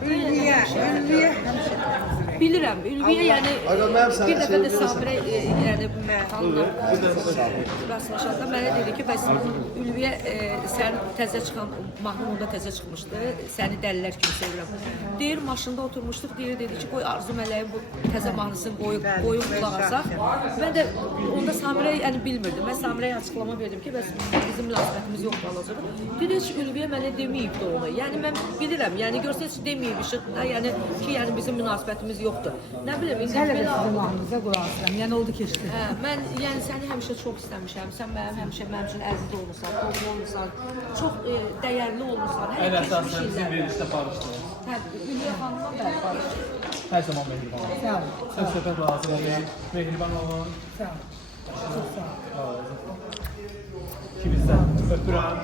Ülviyə. Bilirəm, Ülviyə yəni bir dəfə də Sabirə yəni xanımla rastlaşanda mənə dedi ki, bəs Ülviyə sən təzə çıxan mahnı onda təzə çıxmışdı, səni dəlilər kimi sevirəm. Deyir, maşında oturmuşduq, dedi ki, qoy Arzu Mələyin bu təzə mahnısını qoyub qulaq asaq. Mən də onda Sabirə yəni bilmirdim. Mən Sabirəyə açıqlama verdim ki, bəs bizim münasibətimiz yoxdur alacaq. Dedi ki, Ülviyə mənə deməyibdi onu. Yəni mən bilirəm, yəni görsə heç deməyib işıq da, yəni ki, yəni bizim münasibətimiz yoxdur. Nə bilim, indi Hələ də sizin mahnınıza qulaq asıram. Yəni oldu keçdi. hə, mən yəni səni həmişə çox istəmişəm. Sən mənim üçün əziz olmusan, doğma olmusan, çox dəyərli olmusan. Ən əsası sizin verilişdə barışdınız. Hə, Ülviyə xanımla bəli barışdıq. Hər zaman mehriban olun. Sağ olun. Söz söhbət lazımdır. Mehriban olun. Sağ olun. Çox sağ olun. İkimizdən öpürəm.